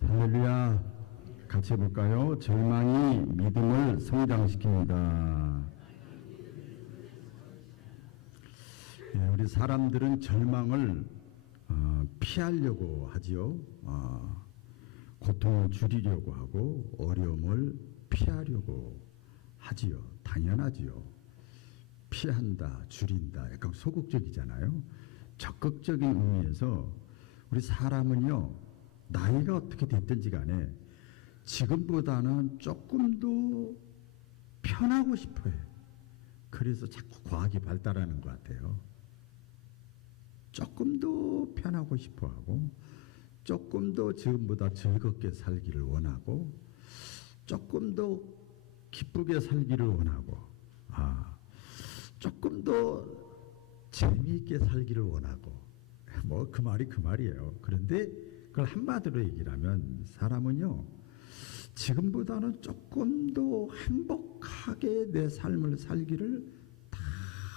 할렐루야. 같이 해볼까요? 절망이 믿음을 성장시킵니다. 우리 사람들은 절망을 피하려고 하지요. 고통을 줄이려고 하고 어려움을 피하려고 하지요. 당연하지요. 피한다, 줄인다, 약간 소극적이잖아요. 적극적인 의미에서 우리 사람은요, 나이가 어떻게 됐든지 간에 지금보다는 조금 더 편하고 싶어요. 그래서 자꾸 과학이 발달하는 것 같아요. 조금 더 편하고 싶어 하고, 조금 더 지금보다 즐겁게 살기를 원하고, 조금 더 기쁘게 살기를 원하고, 조금 더 재미있게 살기를 원하고, 뭐 그 말이 그 말이에요. 그런데 그걸 한마디로 얘기를 하면 사람은요, 지금보다는 조금 더 행복하게 내 삶을 살기를 다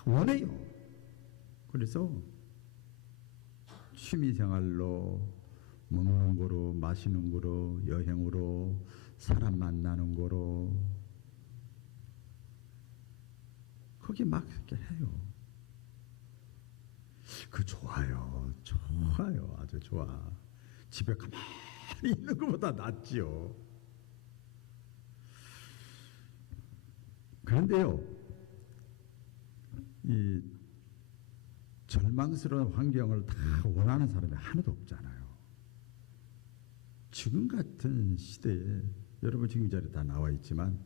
원해요. 그래서 취미생활로, 먹는 거로, 마시는 거로, 여행으로, 사람 만나는 거로, 거기 막 이렇게 해요. 그 좋아요. 좋아요. 아주 좋아. 집에 가만히 있는 것보다 낫지요. 그런데요, 이 절망스러운 환경을 다 원하는 사람이 하나도 없잖아요. 지금 같은 시대에, 여러분 지금 이 자리에 다 나와 있지만,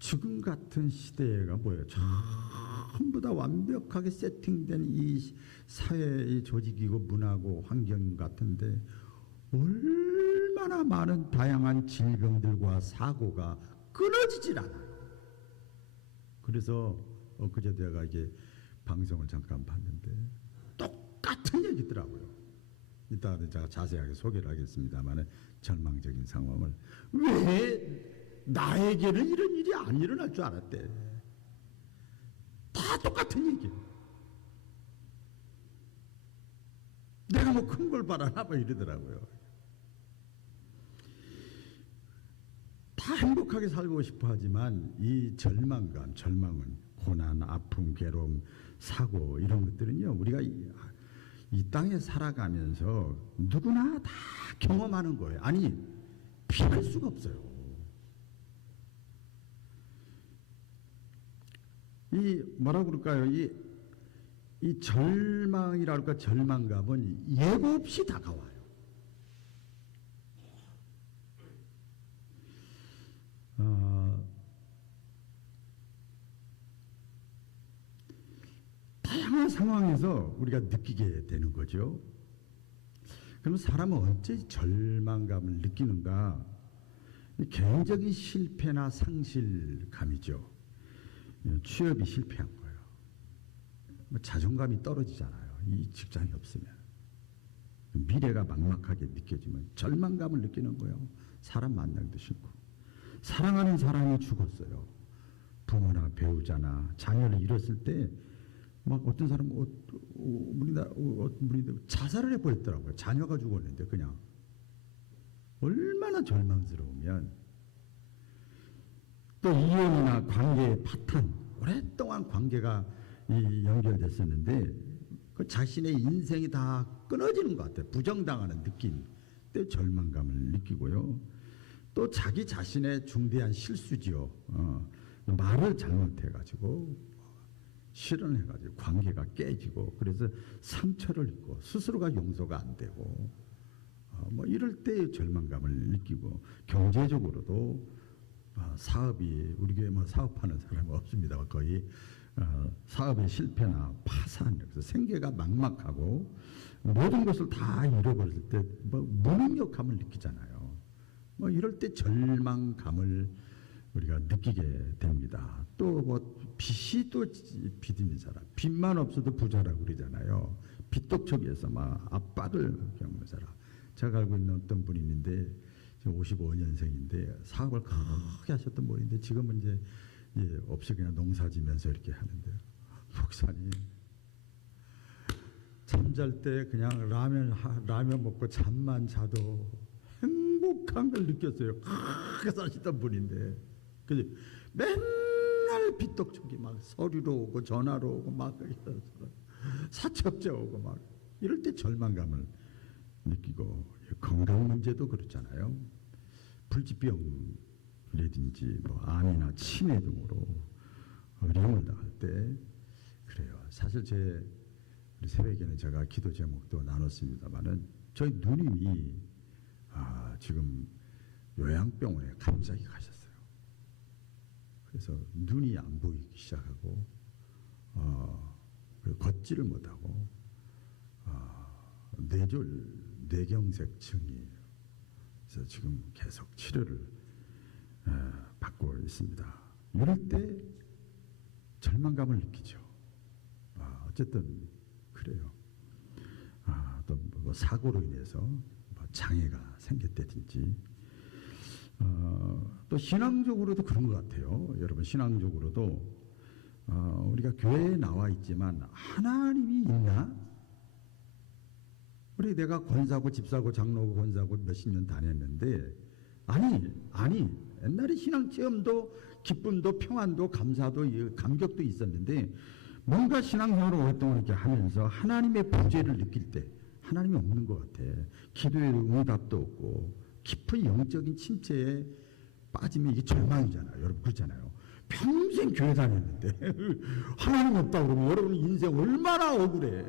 지금 같은 시대가 뭐예요? 전부 다 완벽하게 세팅된 이 사회의 조직이고 문화고 환경 같은데, 얼마나 많은 다양한 질병들과 사고가 끊어지질 않아요. 그래서 엊그제 내가 이게 방송을 잠깐 봤는데 똑같은 얘기더라고요. 이따가 제가 자세하게 소개를 하겠습니다만, 절망적인 상황을. 왜 나에게는 이런 일이 안 일어날 줄 알았대. 다 똑같은 얘기예요. 내가 뭐 큰 걸 바라나 뭐 이러더라고요. 다 행복하게 살고 싶어 하지만 이 절망감, 절망은 고난, 아픔, 괴로움, 사고 이런 것들은요, 우리가 이 땅에 살아가면서 누구나 다 경험하는 거예요. 아니, 피할 수가 없어요. 이 뭐라고 그럴까요? 이 절망이랄까, 절망감은 예고 없이 다가와요. 다양한 상황에서 우리가 느끼게 되는 거죠. 그럼 사람은 언제 절망감을 느끼는가? 개인적인 실패나 상실감이죠. 취업이 실패한 거예요. 자존감이 떨어지잖아요. 이 직장이 없으면. 미래가 막막하게 느껴지면 절망감을 느끼는 거예요. 사람 만나기도 싫고. 사랑하는 사람이 죽었어요. 부모나 배우자나 자녀를 잃었을 때 막 어떤 사람은 우리 자살을 해버렸더라고요. 자녀가 죽었는데 그냥. 얼마나 절망스러우면. 또 이혼이나 관계의 파탄, 오랫동안 관계가 연결됐었는데 그 자신의 인생이 다 끊어지는 것 같아요. 부정당하는 느낌, 또 절망감을 느끼고요. 또 자기 자신의 중대한 실수지요. 말을 잘못해가지고 실언해가지고 관계가 깨지고, 그래서 상처를 입고 스스로가 용서가 안 되고, 뭐 이럴 때 절망감을 느끼고, 경제적으로도 사업이, 우리 교회 뭐 사업하는 사람은 없습니다. 거의 사업의 실패나 파산, 그래서 생계가 막막하고 모든 것을 다 잃어버렸을 때 뭐 무능력함을 느끼잖아요. 뭐 이럴 때 절망감을 우리가 느끼게 됩니다. 또 뭐 빚이 또 빚 있는 사람, 빚만 없어도 부자라고 그러잖아요. 빚독촉에서 막 압박을 겪는 사람. 제가 알고 있는 어떤 분이 있는데 55년생인데 사업을 크게 하셨던 분인데 지금은 이제 없이 그냥 농사 지면서 이렇게 하는데, 목사님 잠잘 때 그냥 라면 먹고 잠만 자도 행복한 걸 느꼈어요. 크게 사시던 분인데, 그죠? 맨날 빚독촉이 막 서류로 오고 전화로 오고 막 사채업자 오고 막 이럴 때 절망감을 느끼고, 건강 문제도 그렇잖아요. 불치병이라든지 뭐 암이나 치매 등으로 어려움을 당할 때 그래요. 사실 제 우리 새벽에는 제가 기도 제목도 나눴습니다만은 저희 누님이 지금 요양병원에 갑자기 가셨어요. 그래서 눈이 안 보이기 시작하고 걷지를 못하고 뇌경색증이에요. 그래서 지금 계속 치료를 받고 있습니다. 이럴 때 절망감을 느끼죠. 어쨌든 그래요. 또 뭐 사고로 인해서 뭐 장애가 생겼다든지, 또 신앙적으로도 그런 것 같아요. 여러분, 신앙적으로도 우리가 교회에 나와 있지만 하나님이 있나? 우리 내가 권사고 집사고 장로고 권사고 몇십 년 다녔는데 아니 옛날에 신앙 체험도 기쁨도 평안도 감사도 감격도 있었는데, 뭔가 신앙생활을 오랫동안 이렇게 하면서 하나님의 부재를 느낄 때 하나님이 없는 것 같아. 기도에 응답도 없고 깊은 영적인 침체에 빠지면 이게 절망이잖아요. 여러분 그렇잖아요. 평생 교회 다녔는데 하나님 없다고 그러면 여러분 인생 얼마나 억울해.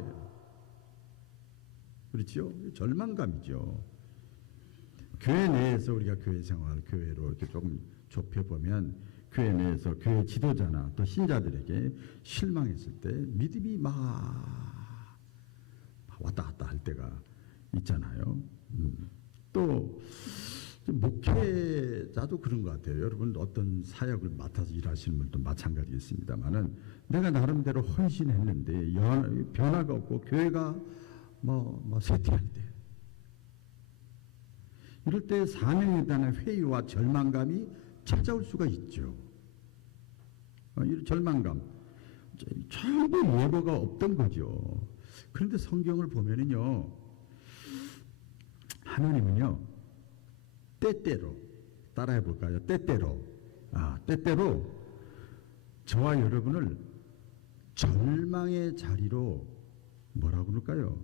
그렇죠? 절망감이죠. 교회 내에서 우리가 교회 생활, 교회로 이렇게 조금 좁혀보면 교회 내에서 교회 지도자나 또 신자들에게 실망했을 때 믿음이 막 왔다 갔다 할 때가 있잖아요. 또 목회자도 그런 것 같아요. 여러분 어떤 사역을 맡아서 일하시는 분도 마찬가지겠습니다만은 내가 나름대로 헌신했는데 변화가 없고 교회가 뭐 쇠퇴할 때, 이럴 때 사명에 대한 회의와 절망감이 찾아올 수가 있죠. 이 절망감 전부 예보가 없던 거죠. 그런데 성경을 보면은요, 하나님은요 때때로, 따라해 볼까요? 때때로 저와 여러분을 절망의 자리로 뭐라고 그럴까요?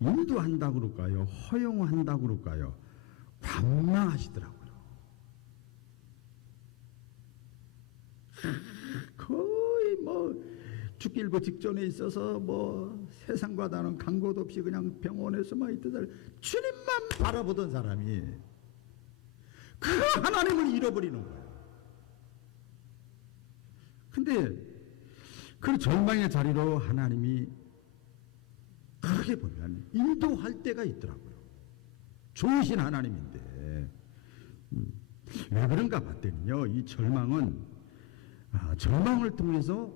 인도한다고 그럴까요? 허용한다고 그럴까요? 관망하시더라고요. 거의 뭐 죽길보 직전에 있어서 뭐 세상과 다른 강고도 없이 그냥 병원에서만 있던 주님만 바라보던 사람이 그 하나님을 잃어버리는 거예요. 근데 그 절망의 자리로 하나님이 크게 보면 인도할 때가 있더라고요. 좋으신 하나님인데 왜 그런가 봤더니요, 이 절망은 절망을 통해서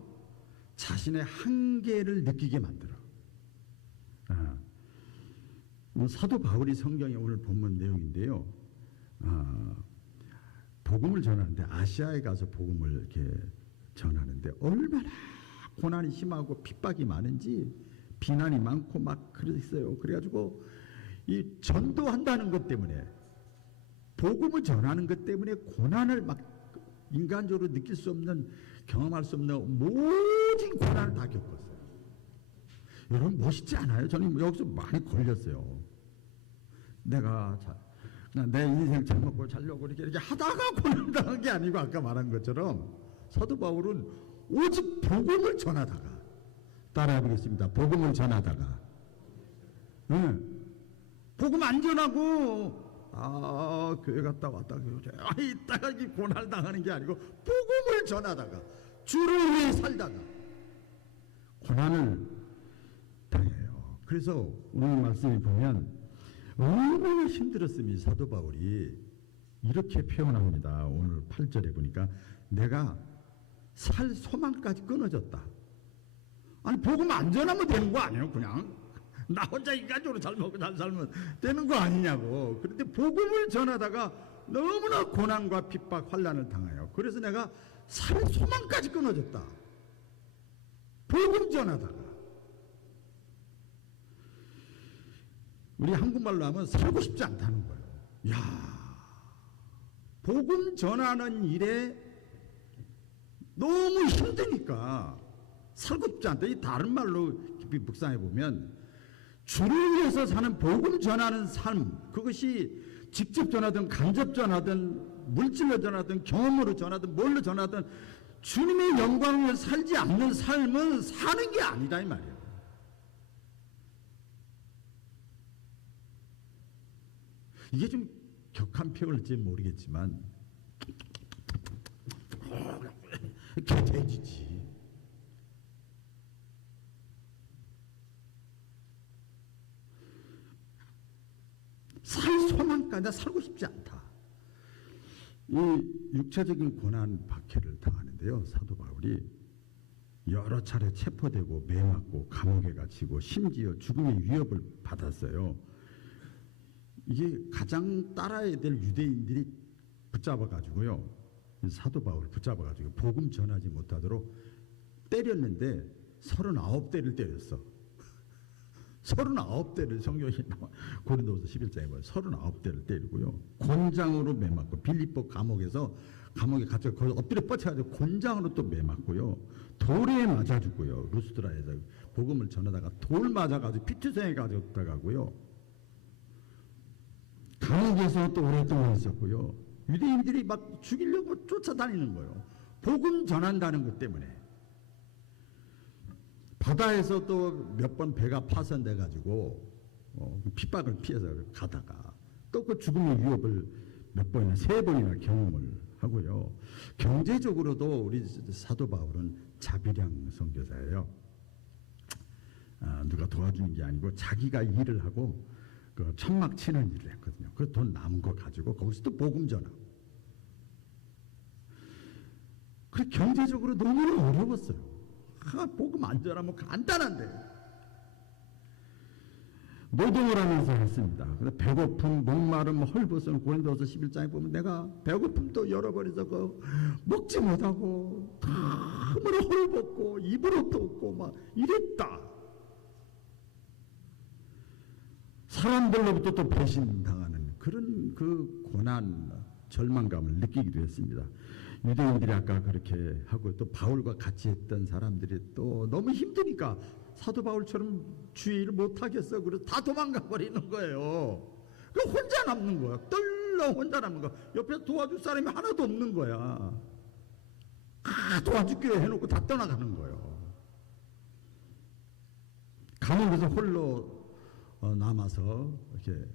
자신의 한계를 느끼게 만들어. 사도 바울이 성경에 오늘 본문 내용인데요, 복음을 전하는데 아시아에 가서 복음을 이렇게 전하는데 얼마나 고난이 심하고 핍박이 많은지, 비난이 많고 막 그랬어요. 그래가지고 이 전도한다는 것 때문에, 복음을 전하는 것 때문에 고난을 막 인간적으로 느낄 수 없는, 경험할 수 없는 모든 고난을 다 겪었어요. 여러분 멋있지 않아요? 저는 여기서 많이 걸렸어요. 내가 내 인생 잘 먹고 살려고 이렇게 하다가 고난당한 게 아니고, 아까 말한 것처럼 사도 바울은 오직 복음을 전하다가, 따라해 보겠습니다. 복음을 전하다가, 복음 안 전하고 교회 갔다 왔다 이따가 이 고난을 당하는 게 아니고, 복음을 전하다가 주를 위해 살다가 고난을 당해요. 그래서 오늘 말씀에 보면 얼마나 힘들었으면 사도 바울이 이렇게 표현합니다. 오늘 8절에 보니까 내가 살 소망까지 끊어졌다. 아니 복음 안 전하면 되는 거 아니에요? 그냥 나 혼자 인간적으로 잘 먹고 잘 살면 되는 거 아니냐고. 그런데 복음을 전하다가 너무나 고난과 핍박, 환난을 당해요. 그래서 내가 살 소망까지 끊어졌다. 복음 전하다가. 우리 한국말로 하면 살고 싶지 않다는 거예요. 야, 복음 전하는 일에 너무 힘드니까 살고 싶지 않다. 이 다른 말로 깊이 묵상해 보면 주를 위해서 사는 복음 전하는 삶, 그것이 직접 전하든 간접 전하든 물질로 전하든 경험으로 전하든 뭘로 전하든 주님의 영광을 위해 살지 않는 삶은 사는 게 아니다 이 말이에요. 이게 좀 격한 표현일지 모르겠지만 개돼지지. 살 소망까지 살고 싶지 않다. 이 육체적인 고난 박해를 당하는데요. 사도 바울이 여러 차례 체포되고 매맞고 감옥에 갇히고 심지어 죽음의 위협을 받았어요. 이게 가장 따라야 될 유대인들이 붙잡아가지고요. 사도 바울을 붙잡아가지고 복음 전하지 못하도록 때렸는데 39대를 때렸어. 39대를 성경에 나와 고린도서 11장에 보면 39대를 때리고요. 곤장으로 매맞고 빌립보 감옥에 갇혀 거기서 엎드려 뻗쳐가지고 곤장으로 또 매맞고요. 돌에 맞아 죽고요. 루스드라에서 복음을 전하다가 돌 맞아가지고 피투성에 가져다가고요. 감옥에서 또 오랫동안 있었고요. 유대인들이 막 죽이려고 쫓아다니는 거예요. 복음 전한다는 것 때문에. 바다에서 또 몇 번 배가 파손돼 가지고 핍박을 피해서 가다가 또 그 죽음의 위협을 몇 번이나 3번이나 경험을 하고요. 경제적으로도 우리 사도 바울은 자비량 선교사예요. 누가 도와주는 게 아니고 자기가 일을 하고 그 천막 치는 일을 했거든요. 그 돈 남은 거 가지고 거기서 또 복음 전하고. 그 경제적으로 너무 어려웠어요. 복음 안 전하면 간단한데. 노동을 하면서 했습니다. 배고픔, 목마름, 헐벗은 고린도서 11장에 보면 내가 배고픔도 열어버려서 먹지 못하고 땀으로 헐벗고 입으로 떴고 막 이랬다. 사람들로부터 또 배신당하는 그런 그 고난, 절망감을 느끼기도 했습니다. 유대인들이 아까 그렇게 하고 또 바울과 같이 했던 사람들이 또 너무 힘드니까 사도 바울처럼 주의 일을 못하겠어. 그래서 다 도망가 버리는 거예요. 그 혼자 남는 거야. 떨렁 혼자 남는 거야. 옆에 도와줄 사람이 하나도 없는 거야. 도와줄게 해놓고 다 떠나가는 거예요. 감옥에서 홀로 남아서 이렇게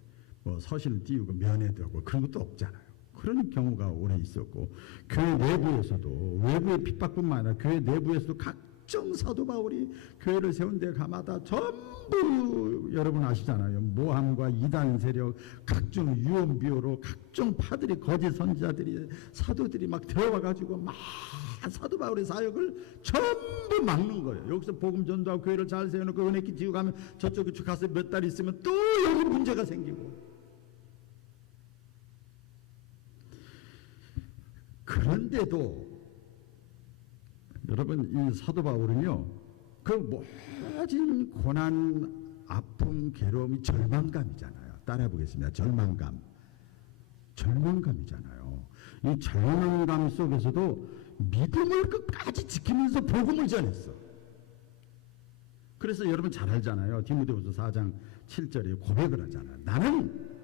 뭐 서신을 띄우고 면회도 하고 그런 것도 없잖아요. 그런 경우가 오래 있었고, 교회 내부에서도 외부의 핍박뿐만 아니라 교회 내부에서도 각종 사도 바울이 교회를 세운 데 가마다 전부 여러분 아시잖아요. 모함과 이단 세력, 각종 유언비어로 각종 파들이, 거짓 선지자들이, 사도들이 막 들어와가지고 막 사도 바울의 사역을 전부 막는 거예요. 여기서 복음 전도하고 교회를 잘 세워놓고 은혜 끼치고 가면 저쪽에 가서 몇 달 있으면 또 여기 문제가 생기고. 그런데도 여러분 이 사도 바울은요, 그 모진 고난, 아픔, 괴로움이 절망감이잖아요. 따라해 보겠습니다. 절망감이잖아요. 이 절망감 속에서도 믿음을 끝까지 지키면서 복음을 전했어. 그래서 여러분 잘 알잖아요. 디모데후서 4장 7절에 고백을 하잖아요. 나는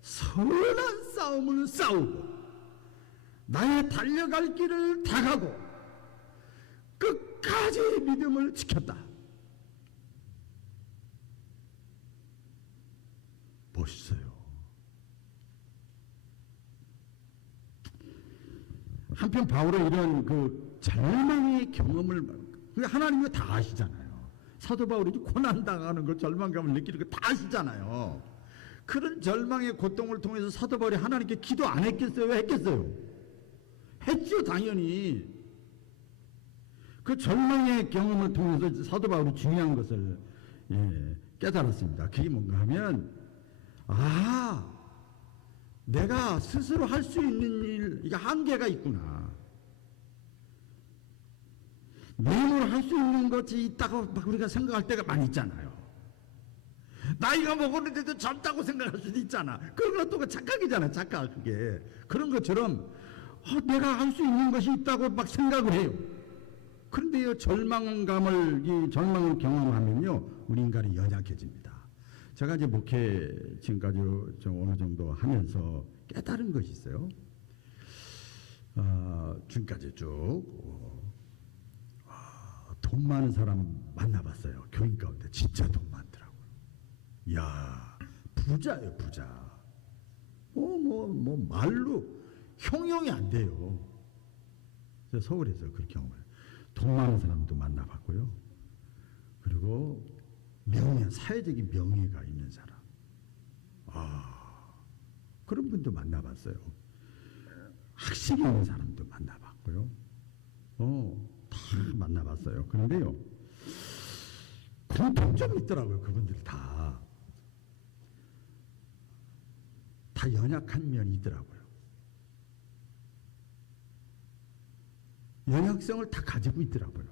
선한 싸움을 싸우고 나의 달려갈 길을 다 가고 끝까지 믿음을 지켰다. 멋있어요. 한편 바울은 이런 그 절망의 경험을 하나님이 다 아시잖아요. 사도 바울이 고난당하는 걸, 절망감을 느끼는 거 다 아시잖아요. 그런 절망의 고통을 통해서 사도 바울이 하나님께 기도 안 했겠어요? 왜 했겠어요? 했죠, 당연히. 그 절망의 경험을 통해서 사도 바울이 중요한 것을 깨달았습니다. 그게 뭔가 하면, 내가 스스로 할 수 있는 일, 이게 한계가 있구나. 내 힘으로 할 수 있는 것이 있다고 막 우리가 생각할 때가 많이 있잖아요. 나이가 먹었는데도 젊다고 생각할 수도 있잖아. 그건 또 착각이잖아. 착각. 그게 그런 것처럼 내가 할 수 있는 것이 있다고 막 생각을 해요. 그런데요, 절망을 경험하면요, 우리 인간이 연약해집니다. 제가 이제 목회 지금까지 좀 어느 정도 하면서 깨달은 것이 있어요. 지금까지 쭉 돈 많은 사람 만나봤어요. 교인 가운데 진짜 돈 많더라고요. 이야, 부자예요, 부자. 말로 형용이 안 돼요. 제가 서울에서 그렇게 경험을 해요. 돈 많은 사람도 만나봤고요. 그리고 사회적인 명예가 있는 사람. 그런 분도 만나봤어요. 학식이 있는 사람도 만나봤고요. 다 만나봤어요. 그런데요, 공통점이 있더라고요. 그분들 다 연약한 면이 있더라고요. 연약성을 다 가지고 있더라고요.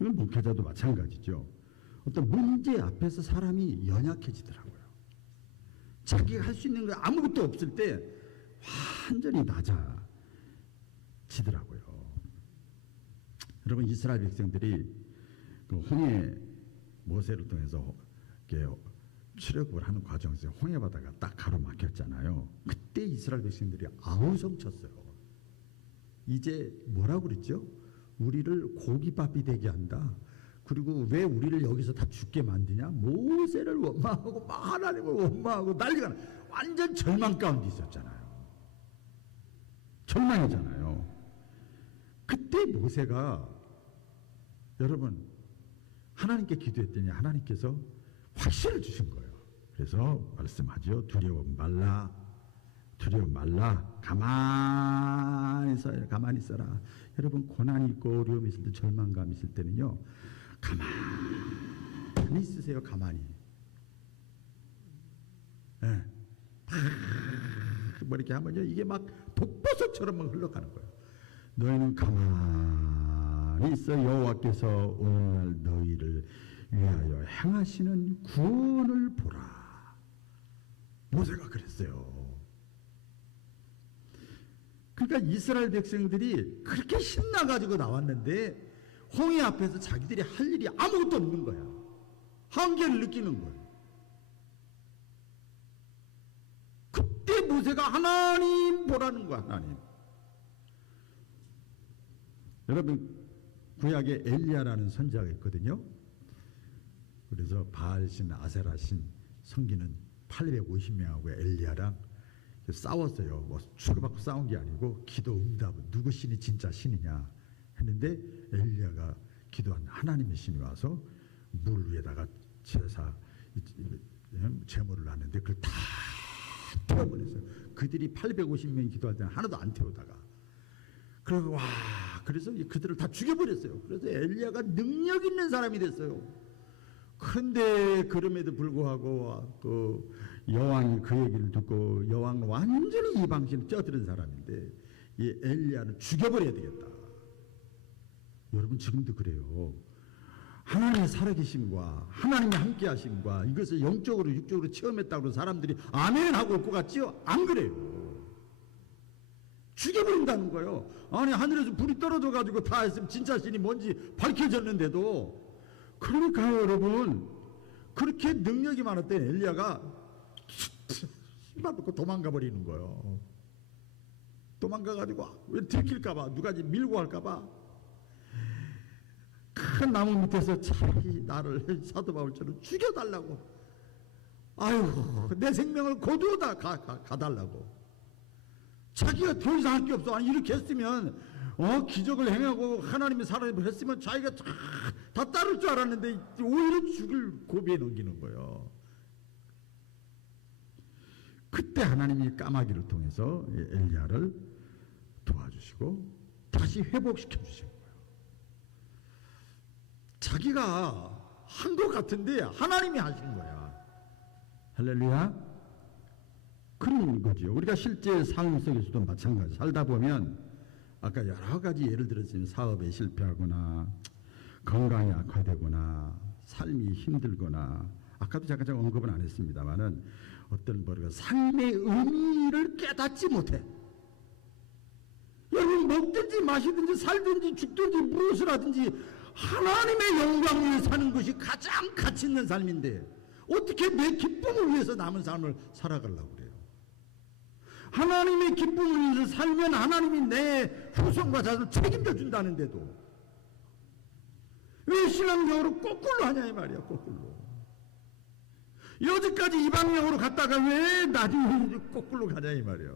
이건 목회자도 마찬가지죠. 어떤 문제 앞에서 사람이 연약해지더라고요. 자기가 할 수 있는 거 아무것도 없을 때 완전히 낮아지더라고요. 여러분, 이스라엘 백성들이 그 홍해 모세를 통해서 출애굽을 하는 과정에서 홍해 바다가 딱 가로막혔잖아요. 그때 이스라엘 백성들이 아우성쳤어요. 이제 뭐라고 그랬죠? 우리를 고기밥이 되게 한다. 그리고 왜 우리를 여기서 다 죽게 만드냐? 모세를 원망하고 하나님을 원망하고 난리가 나. 완전 절망 가운데 있었잖아요. 절망이잖아요. 그때 모세가 여러분 하나님께 기도했더니 하나님께서 확신을 주신 거예요. 그래서 말씀하죠. 두려워 말라. 가만히 있어라. 여러분, 고난이 있고 어려움이 있을 때, 절망감이 있을 때는요, 가만히 있으세요. 가만히. 네. 뭐 이렇게 하면요, 이게 막 독버섯처럼 막 흘러가는 거예요. 너희는 가만히 있어. 여호와께서 오늘날 너희를 위하여 행하시는 구원을 보라. 모세가 그랬어요. 그러니까 이스라엘 백성들이 그렇게 신나가지고 나왔는데 홍해 앞에서 자기들이 할 일이 아무것도 없는 거야. 한계를 느끼는 거예요. 그때 모세가 하나님 보라는 거야. 하나님. 여러분, 구약에 엘리야라는 선지자가 있거든요. 그래서 바알신, 아세라신 섬기는 850명하고 엘리야랑 싸웠어요. 뭐 주고받고 싸운 게 아니고 기도 응답은 누구 신이 진짜 신이냐 했는데 엘리야가 기도한 하나님의 신이 와서 물 위에다가 제물을 놨는데 그걸 다 태워버렸어요. 그들이 850명이 기도할 때는 하나도 안 태우다가 그래서 그들을 다 죽여버렸어요. 그래서 엘리야가 능력 있는 사람이 됐어요. 그런데 그럼에도 불구하고 그 여왕이 그 얘기를 듣고 여왕은 완전히 이방신을 쪄들은 사람인데 이 엘리야는 죽여버려야 되겠다. 여러분, 지금도 그래요. 하나님의 살아계심과 하나님의 함께하심과 이것을 영적으로 육적으로 체험했다고 하는 사람들이 아멘 하고 올 것 같지요? 안 그래요. 죽여버린다는 거예요. 아니, 하늘에서 불이 떨어져가지고 다 했으면 진짜 신이 뭔지 밝혀졌는데도. 그러니까요, 여러분, 그렇게 능력이 많았던 엘리야가 신발 벗고 도망가 버리는 거예요. 도망가가지고 왜 들킬까봐, 누가 밀고 갈까봐 큰 나무 밑에서 차라리 나를 사도 바울처럼 죽여달라고, 아유, 내 생명을 거두어다 가달라고. 자기가 더 이상 할 게 없어. 아니, 이렇게 했으면 기적을 행하고 하나님의 사람을 했으면 자기가 다 따를 줄 알았는데 오히려 죽을 고비에 넘기는 거예요. 그때 하나님이 까마귀를 통해서 엘리야를 도와주시고 다시 회복시켜 주신 거예요. 자기가 한 것 같은데 하나님이 하신 거야. 할렐루야. 그런 거죠. 우리가 실제 삶 속에서도 마찬가지. 살다 보면 아까 여러 가지 예를 들었으면 사업에 실패하거나 건강이 악화되거나 삶이 힘들거나 아까도 잠깐 언급은 안 했습니다만은 어떤 뭐가 삶의 의미를 깨닫지 못해. 여러분 먹든지 마시든지 살든지 죽든지 무엇을 하든지 하나님의 영광을 위해 사는 것이 가장 가치 있는 삶인데 어떻게 내 기쁨을 위해서 남은 삶을 살아가려고 그래요. 하나님의 기쁨을 위해서 살면 하나님이 내 후손과 자손을 책임져 준다는데도 왜 신앙적으로 거꾸로 하냐 이 말이야. 거꾸로. 여기까지 이 방향으로 갔다가 왜 나중에 거꾸로 가냐 이 말이야.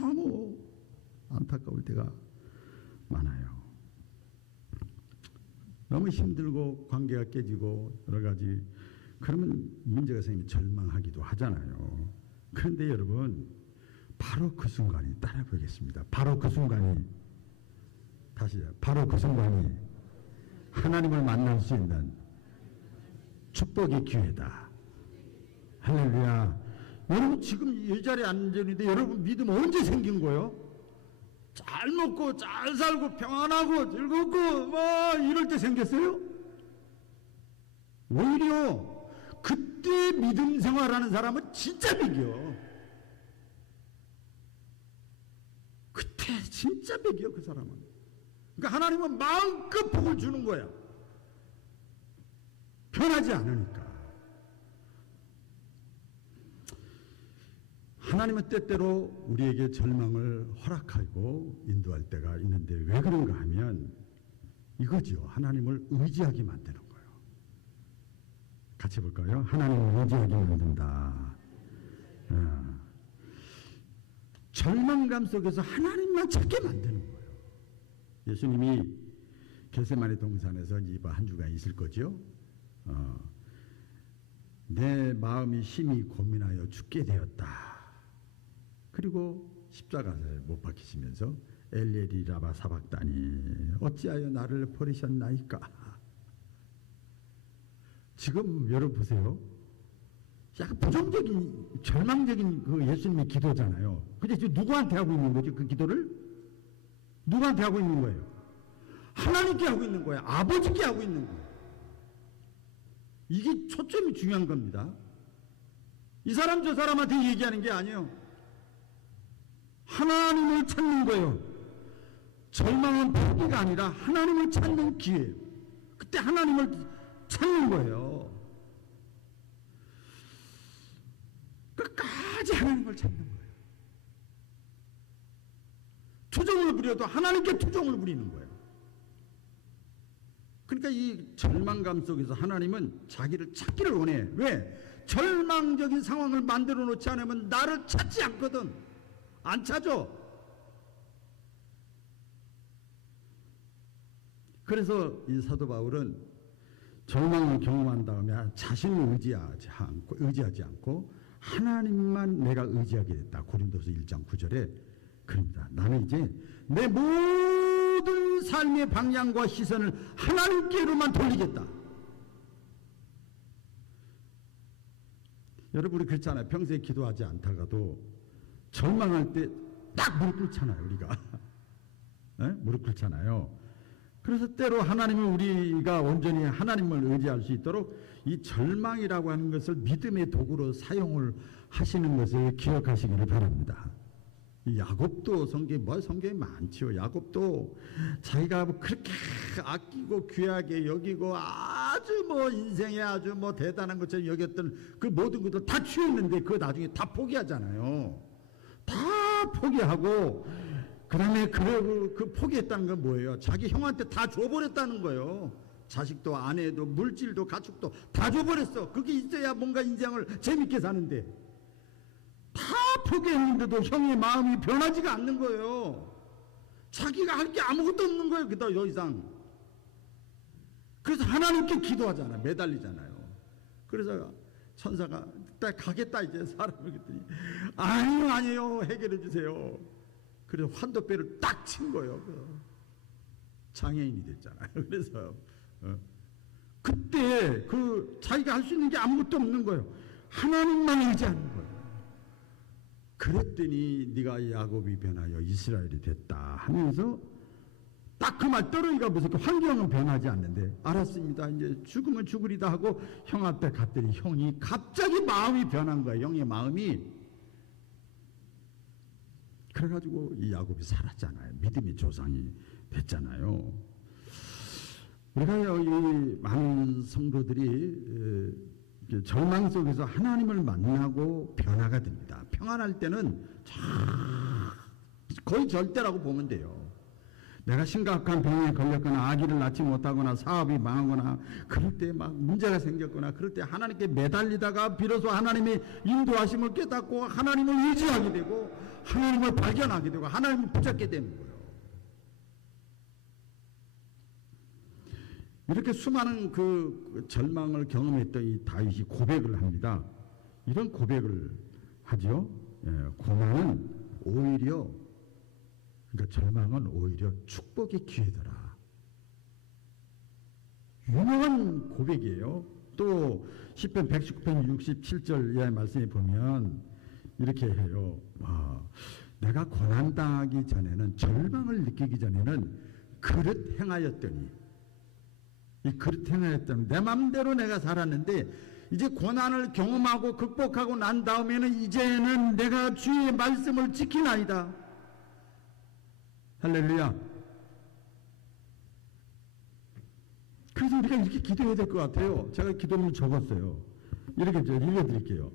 너무 안타까울 때가 많아요. 너무 힘들고 관계가 깨지고 여러 가지 그러면 문제가 생기면 절망하기도 하잖아요. 그런데 여러분 바로 그 순간이 따라 보겠습니다. 바로 그 순간이 바로 그 순간이 하나님을 만날 수 있는 축복의 기회다. 할렐루야. 여러분 지금 이 자리에 앉았는데 여러분 믿음 언제 생긴 거예요? 잘 먹고 잘 살고 평안하고 즐겁고 뭐 이럴 때 생겼어요? 오히려 그때 믿음 생활하는 사람은 진짜 믿겨. 그때 진짜 믿겨 그 사람은. 그러니까 하나님은 마음껏 복을 주는 거야. 변하지 않으니까. 하나님은 때때로 우리에게 절망을 허락하고 인도할 때가 있는데 왜 그런가 하면 이거죠. 하나님을 의지하게 만드는 거예요. 같이 볼까요? 하나님을 의지하게 만든다. 절망감 속에서 하나님만 찾게 만드는 거예요. 예수님이 겟세마네 동산에서 이번 한 주간 있을 거죠. 내 마음이 심히 고민하여 죽게 되었다. 그리고 십자가에 못 박히시면서 엘리엘이 라마 사박다니 어찌하여 나를 버리셨나이까. 지금 여러분 보세요. 약간 부정적인 절망적인 그 예수님의 기도잖아요. 근데 지금 누구한테 하고 있는 거죠? 그 기도를 누구한테 하고 있는 거예요? 하나님께 하고 있는 거예요. 아버지께 하고 있는 거예요. 이게 초점이 중요한 겁니다. 이 사람 저 사람한테 얘기하는 게 아니에요. 하나님을 찾는 거예요. 절망은 포기가 아니라 하나님을 찾는 기회예요. 그때 하나님을 찾는 거예요. 끝까지 하나님을 찾는 거예요. 투정을 부려도 하나님께 투정을 부리는 거예요. 그러니까 이 절망감 속에서 하나님은 자기를 찾기를 원해. 왜? 절망적인 상황을 만들어 놓지 않으면 나를 찾지 않거든. 안 찾아. 그래서 이 사도 바울은 절망을 경험한 다음에 자신을 의지하지 않고 하나님만 내가 의지하게 됐다. 고린도서 1장 9절에 그럽니다. 나는 이제 내 모든 삶의 방향과 시선을 하나님께로만 돌리겠다. 여러분 우리 그렇잖아요. 평소에 기도하지 않다가도 절망할 때 딱 무릎 꿇잖아요. 우리가 무릎 꿇잖아요. 그래서 때로 하나님은 우리가 온전히 하나님을 의지할 수 있도록 이 절망이라고 하는 것을 믿음의 도구로 사용을 하시는 것을 기억하시기를 바랍니다. 이 야곱도 성경에 많죠. 야곱도 자기가 그렇게 아끼고 귀하게 여기고 아주 인생에 아주 대단한 것처럼 여겼던 그 모든 것들 다 취했는데 그거 나중에 다 포기하잖아요. 다 포기하고 그 다음에 그 포기했다는 건 뭐예요? 자기 형한테 다 줘버렸다는 거예요. 자식도 아내도 물질도 가축도 다 줘버렸어. 그게 있어야 뭔가 인생을 재밌게 사는데 다 포기했는데도 형의 마음이 변하지가 않는 거예요. 자기가 할 게 아무것도 없는 거예요. 더 이상. 그래서 하나님께 기도하잖아요. 매달리잖아요. 그래서 천사가 딱 가겠다 이제 사람을 그랬더니 아니요 해결해 주세요. 그래서 환도뼈를 딱 친 거예요. 장애인이 됐잖아요. 그래서 그때 자기가 할 수 있는 게 아무것도 없는 거예요. 하나님만 의지하는 거예요. 그랬더니 네가 야곱이 변하여 이스라엘이 됐다 하면서 딱 그 말 떨어지가 무섭게 환경은 변하지 않는데 알았습니다. 이제 죽으면 죽으리다 하고 형 앞에 갔더니 형이 갑자기 마음이 변한 거야. 형의 마음이. 그래가지고 이 야곱이 살았잖아요. 믿음의 조상이 됐잖아요. 우리가 이 많은 성도들이 절망 속에서 하나님을 만나고 변화가 됩니다. 평안할 때는 거의 절대라고 보면 돼요. 내가 심각한 병에 걸렸거나 아기를 낳지 못하거나 사업이 망하거나 그럴 때 막 문제가 생겼거나 그럴 때 하나님께 매달리다가 비로소 하나님의 인도하심을 깨닫고 하나님을 의지하게 되고 하나님을 발견하게 되고 하나님을 붙잡게 되는 거예요. 이렇게 수많은 그 절망을 경험했던 이 다윗이 고백을 합니다. 이런 고백을 하죠. 고난은 오히려 그러니까 절망은 오히려 축복의 기회더라. 유명한 고백이에요. 또 시편 119편 67절 이하의 말씀에 보면 이렇게 해요. 내가 고난당하기 전에는 절망을 느끼기 전에는 그릇 행하였더니 이 그릇 행하였더니 내 맘대로 내가 살았는데 이제 고난을 경험하고 극복하고 난 다음에는 이제는 내가 주의 말씀을 지키나이다. 할렐루야. 그래서 우리가 이렇게 기도해야 될 것 같아요. 제가 기도문을 적었어요. 이렇게 읽어드릴게요.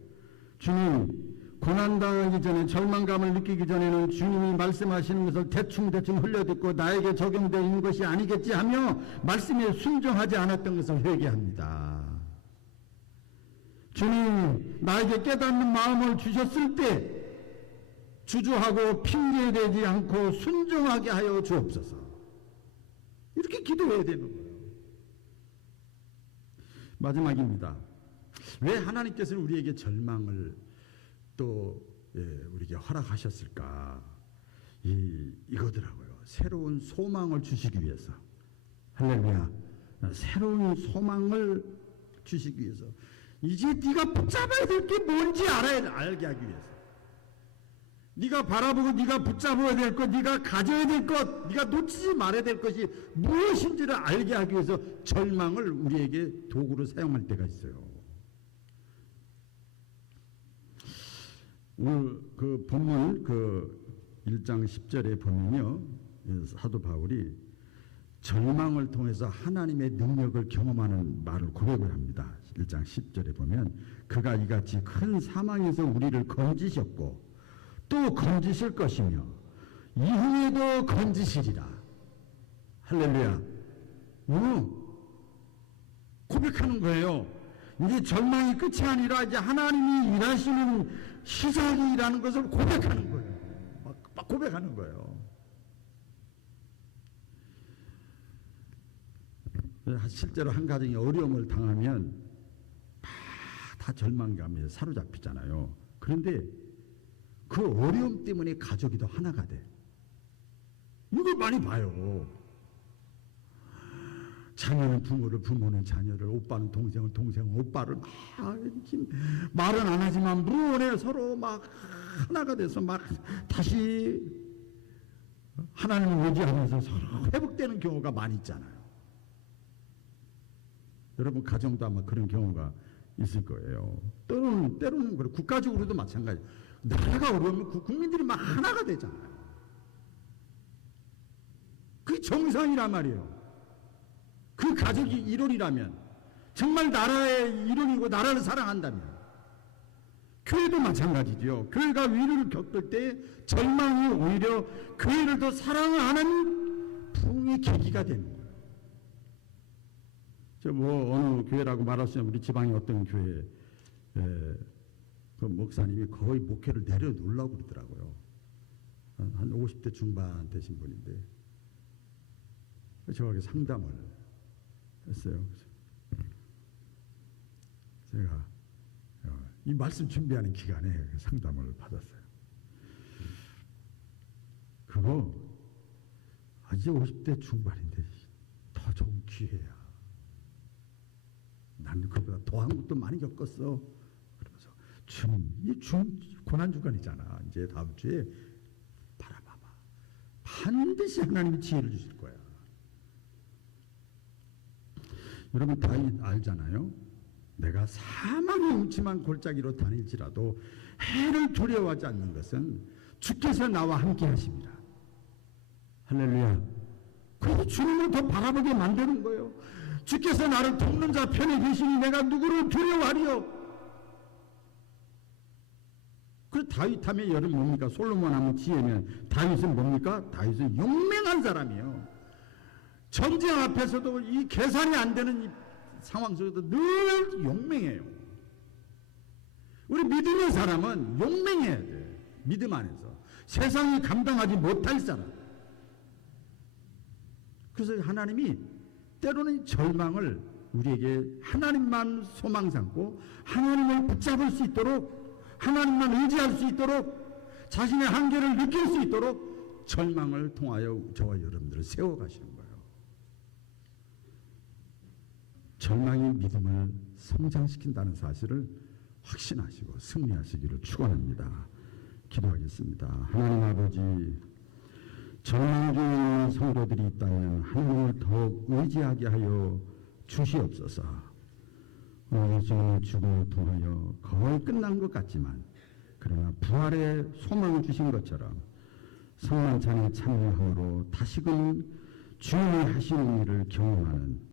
주님, 고난당하기 전에 절망감을 느끼기 전에는 주님이 말씀하시는 것을 대충 흘려듣고 나에게 적용되어 있는 것이 아니겠지 하며 말씀에 순종하지 않았던 것을 회개합니다. 주님, 나에게 깨닫는 마음을 주셨을 때 주저하고 핑계대지 않고 순종하게 하여 주옵소서. 이렇게 기도해야 되는 거예요. 마지막입니다. 왜 하나님께서는 우리에게 절망을 또 우리에게 허락하셨을까? 이거더라고요. 새로운 소망을 주시기 위해서. 할렐루야. 새로운 소망을 주시기 위해서. 이제 네가 붙잡아야 될 게 뭔지 알게 하기 위해서. 네가 바라보고 네가 붙잡아야 될 것, 네가 가져야 될 것, 네가 놓치지 말아야 될 것이 무엇인지를 알게 하기 위해서 절망을 우리에게 도구로 사용할 때가 있어요. 오늘 그 본문 그 1장 10절에 보면요. 사도 바울이 절망을 통해서 하나님의 능력을 경험하는 말을 고백을 합니다. 1장 10절에 보면 그가 이같이 큰 사망에서 우리를 건지셨고 또 건지실 것이며 이후에도 건지시리라. 할렐루야. 고백하는 거예요. 이제 절망이 끝이 아니라 이제 하나님이 일하시는 시작이라는 것을 고백하는 거예요. 막 고백하는 거예요. 실제로 한 가정이 어려움을 당하면 다 절망감에 사로잡히잖아요. 그런데 그 어려움 때문에 가족이 더 하나가 돼. 이걸 많이 봐요. 자녀는 부모를, 부모는 자녀를, 오빠는 동생을, 동생은 오빠를 말은 안 하지만 무언에 서로 막 하나가 돼서 막 다시 하나님을 의지하면서 서로 회복되는 경우가 많이 있잖아요. 여러분 가정도 아마 그런 경우가 있을 거예요. 때로는 그래. 국가적으로도 마찬가지. 나라가 어려우면 국민들이 막 하나가 되잖아요. 그게 정상이란 말이에요. 그 가족이 일원이라면, 정말 나라의 일원이고 나라를 사랑한다면, 교회도 마찬가지죠. 교회가 위기를 겪을 때 절망이 오히려 교회를 더 사랑하는 부흥의 계기가 되는 거예요. 어느 교회라고 말할 수 없는 우리 지방의 어떤 교회 그 목사님이 거의 목회를 내려놓으려고 그러더라고요. 한 50대 중반 되신 분인데 저에게 상담을 했어요. 제가 이 말씀 준비하는 기간에 상담을 받았어요. 그거 이제 50대 중반인데 더 좋은 기회야. 나는 그보다 더한 것도 많이 겪었어. 그러면서 주님, 이 고난주간이잖아. 이제 다음 주에 바라봐봐. 반드시 하나님이 지혜를 주실 거야. 여러분 다 알잖아요. 내가 사망의 음침한 골짜기로 다닐지라도 해를 두려워하지 않는 것은 주께서 나와 함께 하십니다. 할렐루야. 그래서 주님을 더 바라보게 만드는 거예요. 주께서 나를 돕는 자 편에 계시니 내가 누구를 두려워하리요. 그 다윗 하면 여러분 뭡니까? 솔로몬 하면 지혜면 다윗은 뭡니까? 다윗은 용맹한 사람이에요. 전쟁 앞에서도 이 계산이 안 되는 이 상황 속에도 늘 용맹해요. 우리 믿음의 사람은 용맹해야 돼. 믿음 안에서. 세상이 감당하지 못할 사람. 그래서 하나님이 때로는 절망을 우리에게 하나님만 소망 삼고 하나님을 붙잡을 수 있도록 하나님만 의지할 수 있도록 자신의 한계를 느낄 수 있도록 절망을 통하여 저와 여러분들을 세워가시는 거예요. 절망이 믿음을 성장시킨다는 사실을 확신하시고 승리하시기를 축원합니다. 기도하겠습니다. 하나님 아버지, 절망 중에 있는 성도들이 있다면 하나님을 더욱 의지하게 하여 주시옵소서. 예수님의 죽음을 통하여 거의 끝난 것 같지만 그러나 부활의 소망을 주신 것처럼 성만찬에 참여함으로 다시금 주님이 하시는 일을 경험하는